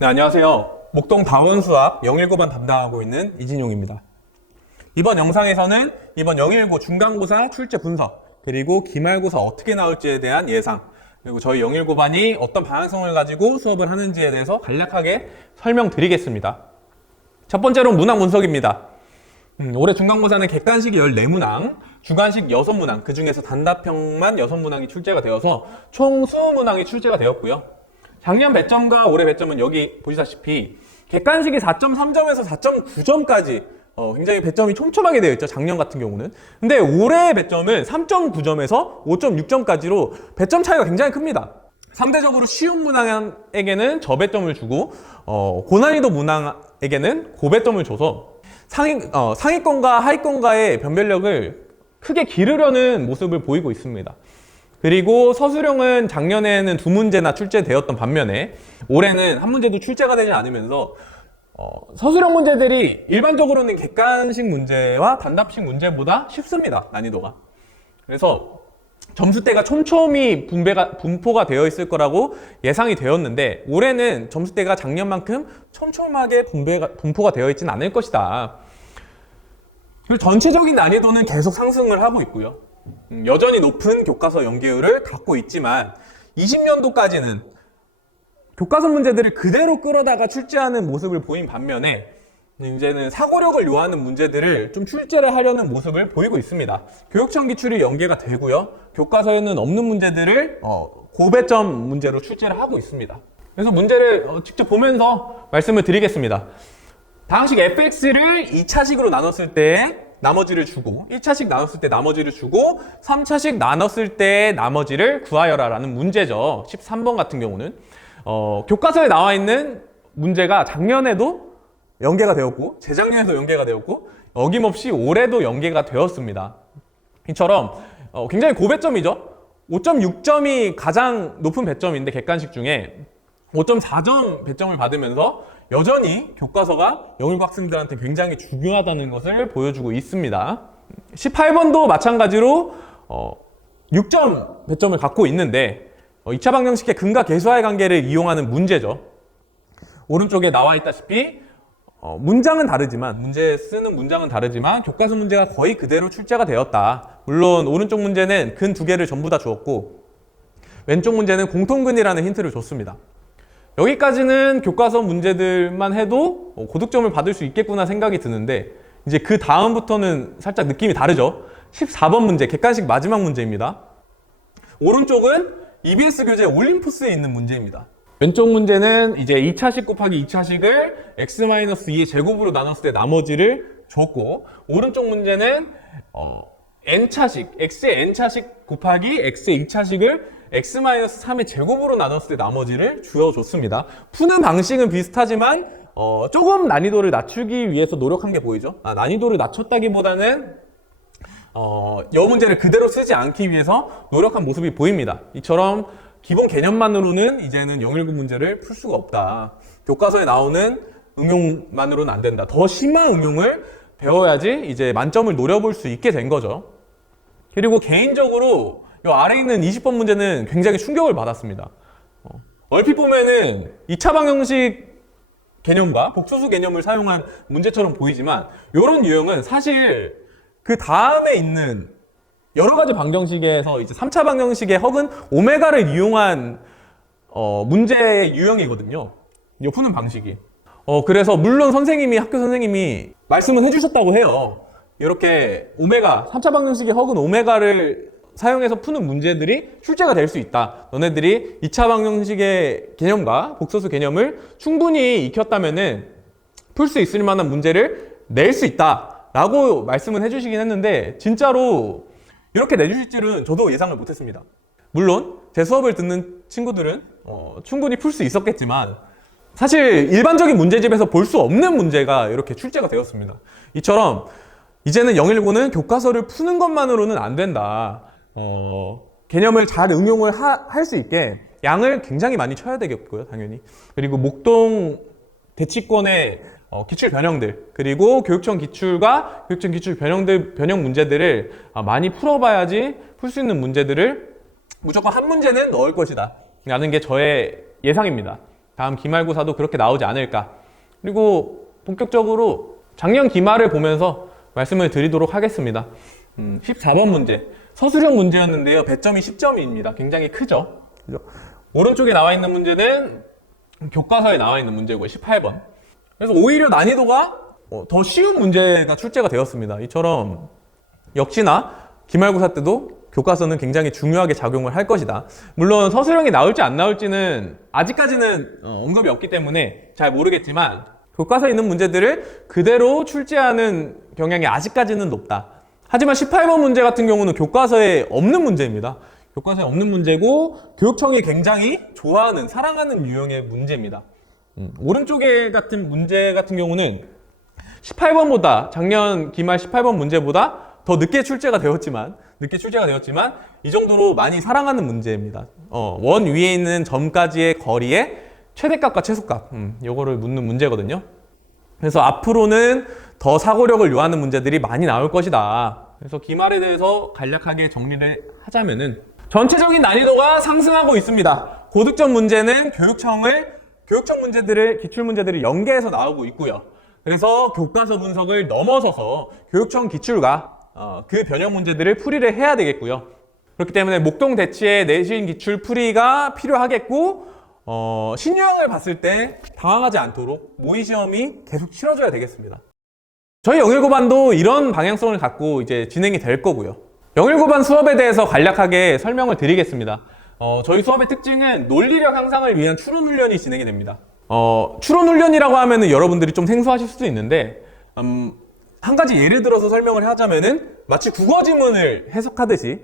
네, 안녕하세요. 목동 다원수학 019반 담당하고 있는 이진용입니다. 이번 영상에서는 이번 019 중간고사 출제 분석, 그리고 기말고사 어떻게 나올지에 대한 예상, 그리고 저희 019반이 어떤 방향성을 가지고 수업을 하는지에 대해서 간략하게 설명드리겠습니다. 첫 번째로 문항 분석입니다. 올해 중간고사는 객관식이 14문항, 주관식 6문항, 그 중에서 단답형만 6문항이 출제가 되어서 총 20문항이 출제가 되었고요. 작년 배점과 올해 배점은 여기 보시다시피 객관식이 4.3점에서 4.9점까지 굉장히 배점이 촘촘하게 되어 있죠. 작년 같은 경우는. 근데 올해의 배점은 3.9점에서 5.6점까지로 배점 차이가 굉장히 큽니다. 상대적으로 쉬운 문항에게는 저배점을 주고 고난이도 문항에게는 고배점을 줘서 상위권과 하위권과의 변별력을 크게 기르려는 모습을 보이고 있습니다. 그리고 서술형은 작년에는 2문제나 출제되었던 반면에 올해는 한 문제도 출제가 되지 않으면서 서술형 문제들이 일반적으로는 객관식 문제와 단답식 문제보다 쉽습니다. 난이도가. 그래서 점수대가 촘촘히 분포가 되어 있을 거라고 예상이 되었는데 올해는 점수대가 작년만큼 촘촘하게 분포가 되어 있지는 않을 것이다. 그리고 전체적인 난이도는 계속 상승을 하고 있고요. 여전히 높은 교과서 연계율을 갖고 있지만 20년도까지는 교과서 문제들을 그대로 끌어다가 출제하는 모습을 보인 반면에 이제는 사고력을 요하는 문제들을 좀 출제를 하려는 모습을 보이고 있습니다. 교육청 기출이 연계가 되고요. 교과서에는 없는 문제들을 고배점 문제로 출제를 하고 있습니다. 그래서 문제를 직접 보면서 말씀을 드리겠습니다. 다항식 fx를 2차식으로 나눴을 때 나머지를 주고 1차식 나눴을 때 나머지를 주고 3차식 나눴을 때 나머지를 구하여라 라는 문제죠. 13번 같은 경우는 교과서에 나와 있는 문제가 작년에도 연계가 되었고 재작년에도 연계가 되었고 어김없이 올해도 연계가 되었습니다. 이처럼 굉장히 고배점이죠. 5.6점이 가장 높은 배점인데 객관식 중에 5.4점 배점을 받으면서 여전히 교과서가 019 학생들한테 굉장히 중요하다는 것을 보여주고 있습니다. 18번도 마찬가지로 6점 배점을 갖고 있는데 2차 방정식의 근과 계수와의 관계를 이용하는 문제죠. 오른쪽에 나와 있다시피 문장은 다르지만 문제 쓰는 문장은 다르지만 교과서 문제가 거의 그대로 출제가 되었다. 물론 오른쪽 문제는 근 2개를 전부 다 주었고 왼쪽 문제는 공통근이라는 힌트를 줬습니다. 여기까지는 교과서 문제들만 해도 고득점을 받을 수 있겠구나 생각이 드는데 이제 그 다음부터는 살짝 느낌이 다르죠. 14번 문제, 객관식 마지막 문제입니다. 오른쪽은 EBS 교재 올림포스에 있는 문제입니다. 왼쪽 문제는 이제 2차식 곱하기 2차식을 x-2의 제곱으로 나눴을 때 나머지를 줬고 오른쪽 문제는 n차식, x의 n차식 곱하기 x의 2차식을 x-3의 제곱으로 나눴을 때 나머지를 주어줬습니다. 푸는 방식은 비슷하지만 조금 난이도를 낮추기 위해서 노력한 게 보이죠. 난이도를 낮췄다기보다는 이 문제를 그대로 쓰지 않기 위해서 노력한 모습이 보입니다. 이처럼 기본 개념만으로는 이제는 019 문제를 풀 수가 없다. 교과서에 나오는 응용만으로는 안 된다. 더 심한 응용을 배워야지 이제 만점을 노려볼 수 있게 된 거죠. 그리고 개인적으로 이 아래에 있는 20번 문제는 굉장히 충격을 받았습니다. 얼핏 보면은 2차 방정식 개념과 복소수 개념을 사용한 문제처럼 보이지만 이런 유형은 사실 그 다음에 있는 여러 가지 방정식에서 이제 3차 방정식의 허근 오메가를 이용한 문제의 유형이거든요. 이 푸는 방식이. 그래서 물론 학교 선생님이 말씀은 해주셨다고 해요. 이렇게 오메가, 3차 방정식의 허근 오메가를 사용해서 푸는 문제들이 출제가 될 수 있다. 너네들이 2차 방정식의 개념과 복소수 개념을 충분히 익혔다면은 풀 수 있을 만한 문제를 낼 수 있다. 라고 말씀은 해주시긴 했는데 진짜로 이렇게 내주실 줄은 저도 예상을 못했습니다. 물론 제 수업을 듣는 친구들은 충분히 풀 수 있었겠지만 사실 일반적인 문제집에서 볼 수 없는 문제가 이렇게 출제가 되었습니다. 이처럼 이제는 019는 교과서를 푸는 것만으로는 안 된다. 개념을 잘 응용을 할 수 있게 양을 굉장히 많이 쳐야 되겠고요, 당연히. 그리고 목동 대치권의 기출 변형들, 그리고 교육청 기출과 교육청 기출 변형 문제들을 많이 풀어봐야지 풀 수 있는 문제들을 무조건 한 문제는 넣을 것이다 라는 게 저의 예상입니다. 다음 기말고사도 그렇게 나오지 않을까. 그리고 본격적으로 작년 기말을 보면서 말씀을 드리도록 하겠습니다. 14번 문제. 서술형 문제였는데요. 배점이 10점입니다. 굉장히 크죠? 그죠? 오른쪽에 나와 있는 문제는 교과서에 나와 있는 문제고요. 18번. 그래서 오히려 난이도가 더 쉬운 문제가 출제가 되었습니다. 이처럼 역시나 기말고사 때도 교과서는 굉장히 중요하게 작용을 할 것이다. 물론 서술형이 나올지 안 나올지는 아직까지는 언급이 없기 때문에 잘 모르겠지만 교과서에 있는 문제들을 그대로 출제하는 경향이 아직까지는 높다. 하지만 18번 문제 같은 경우는 교과서에 없는 문제입니다. 교과서에 없는 문제고 교육청이 굉장히 좋아하는, 사랑하는 유형의 문제입니다. 오른쪽에 같은 문제 같은 경우는 18번보다 작년 기말 18번 문제보다 더 늦게 출제가 되었지만 이 정도로 많이 사랑하는 문제입니다. 원 위에 있는 점까지의 거리의 최대값과 최소값 요거를 묻는 문제거든요. 그래서 앞으로는 더 사고력을 요하는 문제들이 많이 나올 것이다. 그래서 기말에 대해서 간략하게 정리를 하자면은 전체적인 난이도가 상승하고 있습니다. 고득점 문제는 교육청 문제들을, 기출문제들을 연계해서 나오고 있고요. 그래서 교과서 분석을 넘어서서 교육청 기출과 그 변형 문제들을 풀이를 해야 되겠고요. 그렇기 때문에 목동 대치의 내신 기출 풀이가 필요하겠고, 신유형을 봤을 때 당황하지 않도록 모의 시험이 계속 치러져야 되겠습니다. 저희 영일고반도 이런 방향성을 갖고 이제 진행이 될 거고요. 영일고반 수업에 대해서 간략하게 설명을 드리겠습니다. 저희 수업의 특징은 논리력 향상을 위한 추론 훈련이 진행이 됩니다. 추론 훈련이라고 하면은 여러분들이 좀 생소하실 수도 있는데, 한 가지 예를 들어서 설명을 하자면은 마치 국어 지문을 해석하듯이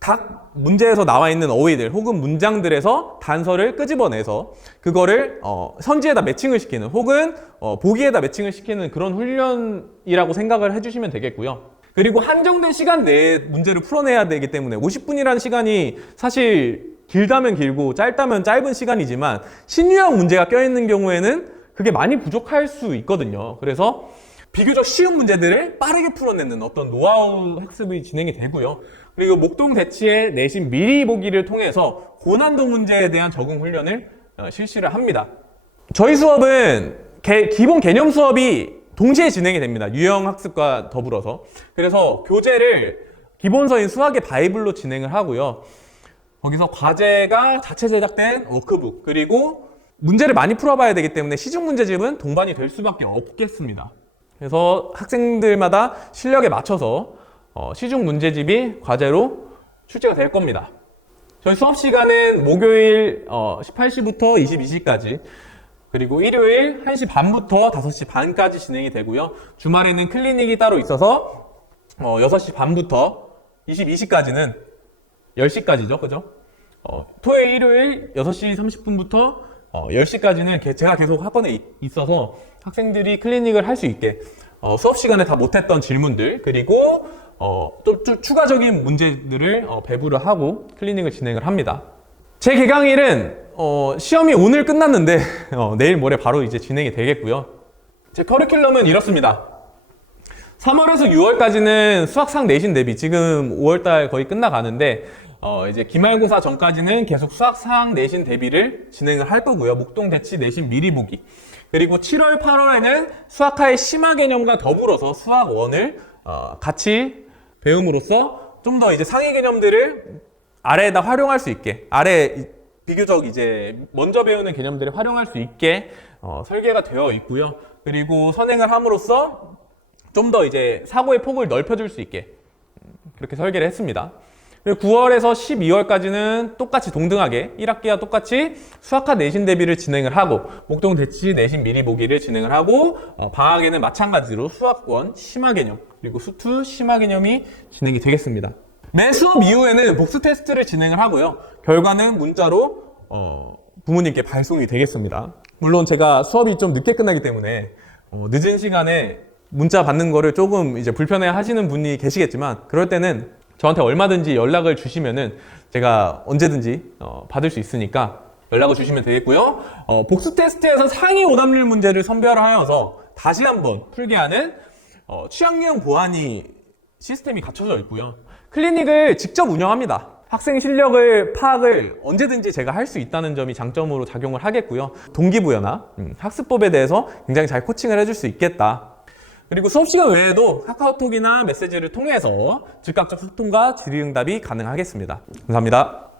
각 문제에서 나와 있는 어휘들 혹은 문장들에서 단서를 끄집어내서 그거를 선지에다 매칭을 시키는 혹은 보기에다 매칭을 시키는 그런 훈련이라고 생각을 해주시면 되겠고요. 그리고 한정된 시간 내에 문제를 풀어내야 되기 때문에 50분이라는 시간이 사실 길다면 길고 짧다면 짧은 시간이지만 신유형 문제가 껴있는 경우에는 그게 많이 부족할 수 있거든요. 그래서 비교적 쉬운 문제들을 빠르게 풀어내는 어떤 노하우 학습이 진행이 되고요. 그리고 목동 대치의 내신 미리 보기를 통해서 고난도 문제에 대한 적응 훈련을 실시를 합니다. 저희 수업은 기본 개념 수업이 동시에 진행이 됩니다. 유형 학습과 더불어서. 그래서 교재를 기본서인 수학의 바이블로 진행을 하고요. 거기서 과제가 자체 제작된 워크북, 그리고 문제를 많이 풀어봐야 되기 때문에 시중 문제집은 동반이 될 수밖에 없겠습니다. 그래서 학생들마다 실력에 맞춰서 시중 문제집이 과제로 출제가 될 겁니다. 저희 수업 시간은 목요일 18시부터 22시까지, 그리고 일요일 1시 반부터 5시 반까지 진행이 되고요. 주말에는 클리닉이 따로 있어서 6시 반부터 22시까지는 10시까지죠. 그죠? 토요일, 일요일 6시 30분부터 10시까지는 제가 계속 학원에 있어서 학생들이 클리닉을 할 수 있게 수업 시간에 다 못했던 질문들, 그리고 또 추가적인 문제들을 배부를 하고 클리닉을 진행을 합니다. 제 개강일은 시험이 오늘 끝났는데 내일 모레 바로 이제 진행이 되겠고요. 제 커리큘럼은 이렇습니다. 3월에서 6월까지는 수학상 내신 대비, 지금 5월달 거의 끝나가는데 이제 기말고사 전까지는 계속 수학상 내신 대비를 진행을 할 거고요. 목동 대치 내신 미리 보기. 그리고 7월, 8월에는 수학하의 심화 개념과 더불어서 수학 1을 같이 배움으로써 좀 더 이제 상위 개념들을 아래에다 활용할 수 있게, 아래 비교적 이제 먼저 배우는 개념들을 활용할 수 있게 설계가 되어 있고요. 그리고 선행을 함으로써 좀 더 이제 사고의 폭을 넓혀줄 수 있게 그렇게 설계를 했습니다. 그리고 9월에서 12월까지는 똑같이 동등하게 1학기와 똑같이 수학과 내신 대비를 진행을 하고 목동 대치 내신 미리 보기를 진행을 하고 방학에는 마찬가지로 수학원 심화 개념 그리고 수투 심화 개념이 진행이 되겠습니다. 매 수업 이후에는 복수 테스트를 진행을 하고요. 결과는 문자로 부모님께 발송이 되겠습니다. 물론 제가 수업이 좀 늦게 끝나기 때문에 늦은 시간에 문자 받는 거를 조금 이제 불편해 하시는 분이 계시겠지만 그럴 때는 저한테 얼마든지 연락을 주시면은 제가 언제든지 받을 수 있으니까 연락을 주시면 되겠고요. 복수 테스트에서 상위 오답률 문제를 선별하여서 다시 한번 풀게 하는 취약 유형 보완이 시스템이 갖춰져 있고요. 클리닉을 직접 운영합니다. 학생 실력을 파악을 언제든지 제가 할 수 있다는 점이 장점으로 작용을 하겠고요. 동기부여나 학습법에 대해서 굉장히 잘 코칭을 해줄 수 있겠다. 그리고 수업 시간 외에도 카카오톡이나 메시지를 통해서 즉각적 소통과 질의응답이 가능하겠습니다. 감사합니다.